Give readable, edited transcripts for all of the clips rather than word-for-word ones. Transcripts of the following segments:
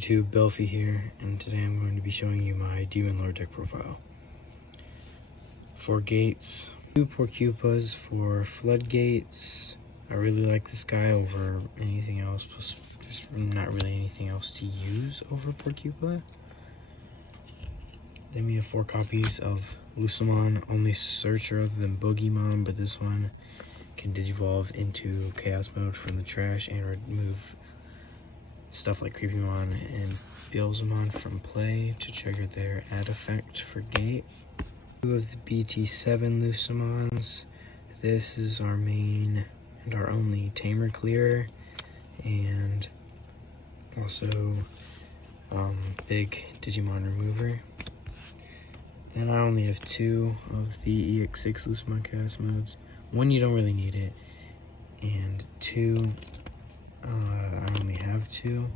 Belfi here, and today I'm going to be showing you my Demon Lord deck profile. For gates, 2 Porcupas for floodgates. I really like this guy over anything else, plus there's not really anything else to use over Porcupa. Then we have 4 copies of Lucemon, only searcher other than Boogeyman, but this one can digivolve into Chaos Mode from the trash and remove stuff like Creepymon and Beelzemon from play to trigger their add effect for gate. 2 of the BT7 Lucemons. This is our main and our only Tamer Clearer, and also big Digimon Remover. Then I only have 2 of the EX6 Lucemon Chaos Modes. 1, you don't really need it, and 2, I only have 2,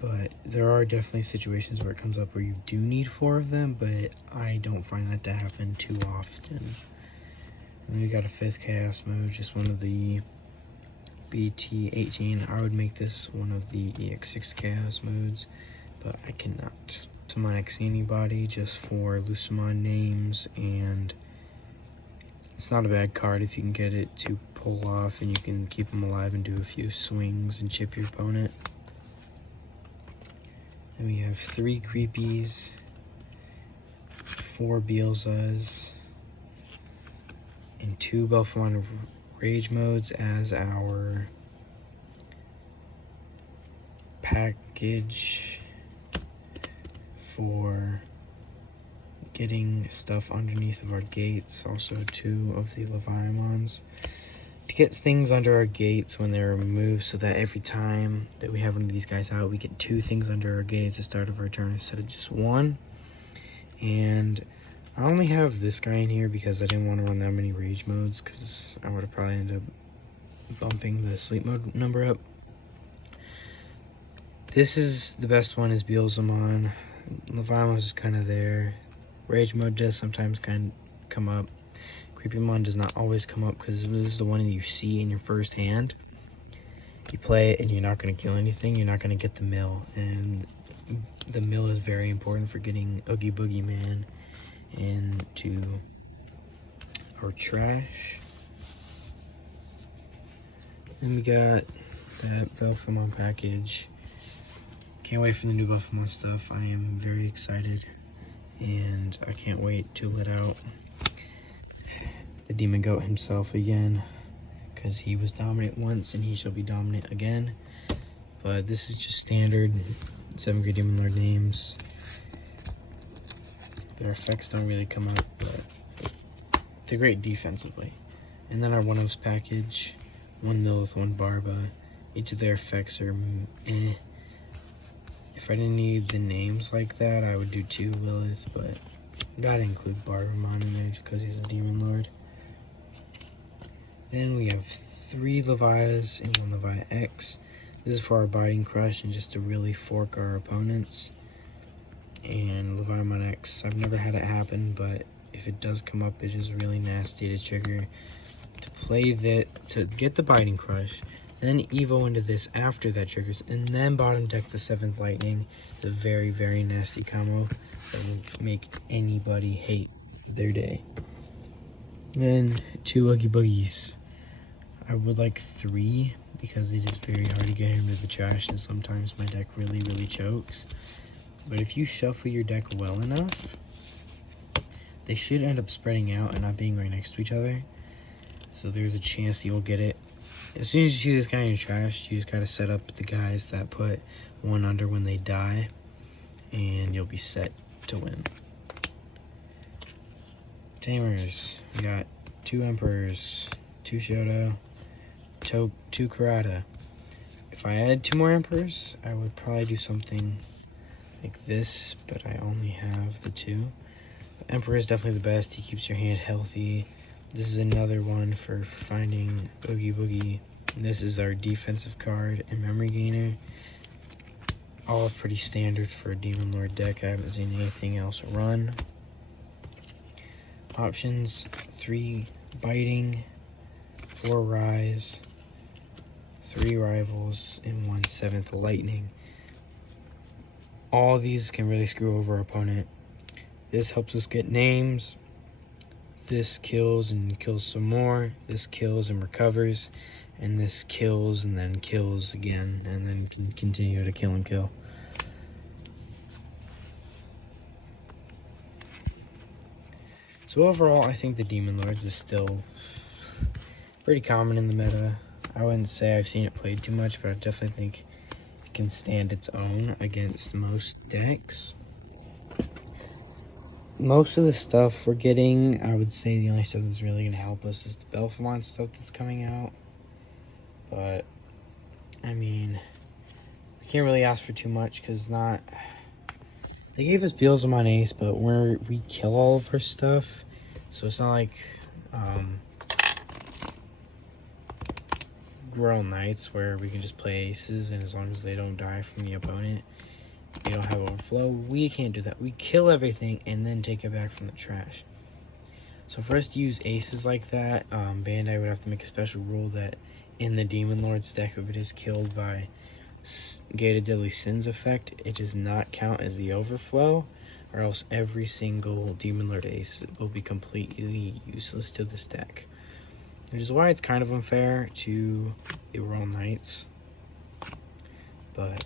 but there are definitely situations where it comes up where you do need 4 of them, but I don't find that to happen too often. And then we got a 5th Chaos Mode, just one of the BT18. I would make this one of the EX6 Chaos Modes, but I cannot. Summon Xeni Body just for Lucemon names, and it's not a bad card if you can get it to pull off and you can keep them alive and do a few swings and chip your opponent. Then we have 3 Creepies, 4 Beelzas, and 2 Belphemon Rage Modes as our package for getting stuff underneath of our gates. Also 2 of the Leviamons to get things under our gates when they're removed, so that every time that we have one of these guys out, we get 2 things under our gates at the start of our turn instead of just 1. And I only have this guy in here because I didn't want to run that many rage modes, because I would have probably ended up bumping the sleep mode number up. This is the best one, is Beelzemon. Leviamon is kind of there. Rage mode does sometimes kind of come up. Creepymon does not always come up because this is the one that you see in your first hand. You play it and you're not going to kill anything. You're not going to get the mill, and the mill is very important for getting Oogie Boogie Man into our trash. Then we got that Belphemon package. Can't wait for the new Belphemon stuff. I am very excited, and I can't wait to let out the Demon Goat himself again, because he was dominant once and he shall be dominant again. But this is just standard 7 Great Demon Lord names. Their effects don't really come out, but they're great defensively. And then our one-ofs package, 1 Lilith, 1 Barba. Each of their effects are eh. If I didn't need the names like that, I would do 2 Lilith, but gotta include Barbamon in there because he's a Demon Lord. Then we have 3 Levias and 1 Levia X. This is for our Biting Crush and just to really fork our opponents. And Leviamon X, I've never had it happen, but if it does come up, it is really nasty to trigger. To play that, to get the Biting Crush, then Evo into this after that triggers, and then bottom deck the 7th Lightning. The very, very nasty combo that will make anybody hate their day. Then 2 Oogie Boogies. I would like 3 because it is very hard to get him to the trash, and sometimes my deck really, really chokes. But if you shuffle your deck well enough, they should end up spreading out and not being right next to each other. So there's a chance you'll get it. As soon as you see this guy in your trash, you just gotta set up the guys that put 1 under when they die, and you'll be set to win. Tamers, we got 2 Emperors, 2 Shoto, 2 Kurata. If I add 2 more Emperors, I would probably do something like this, but I only have the 2. The Emperor is definitely the best. He keeps your hand healthy. This is another one for finding Oogie Boogie. And this is our defensive card and Memory Gainer. All pretty standard for a Demon Lord deck. I haven't seen anything else run. Options: 3 Biting, 4 Rise, 3 rivals, and 1 7th lightning. All these can really screw over our opponent. This helps us get names. This kills and kills some more. This kills and recovers. And this kills and then kills again, and then can continue to kill and kill. So overall, I think the Demon Lords is still pretty common in the meta. I wouldn't say I've seen it played too much, but I definitely think it can stand its own against most decks. Most of the stuff we're getting, I would say the only stuff that's really going to help us is the Belphemont stuff that's coming out. But, I mean, I can't really ask for too much because not... They gave us Beelzemon Ace, but we kill all of our stuff, so it's not like Royal Knights where we can just play aces, and as long as they don't die from the opponent, we don't have overflow. We can't do that. We kill everything and then take it back from the trash. So for us to use aces like that, Bandai would have to make a special rule that in the Demon Lord's deck, if it is killed by Gate of Deadly Sins effect, it does not count as the overflow, or else every single Demon Lord ace will be completely useless to this deck. Which is why it's kind of unfair to the Royal Knights, but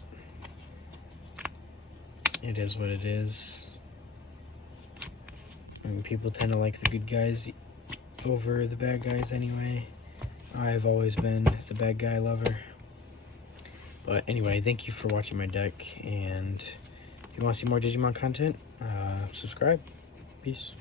it is what it is. I mean, people tend to like the good guys over the bad guys anyway. I've always been the bad guy lover. But anyway, thank you for watching my deck, and if you want to see more Digimon content, subscribe. Peace.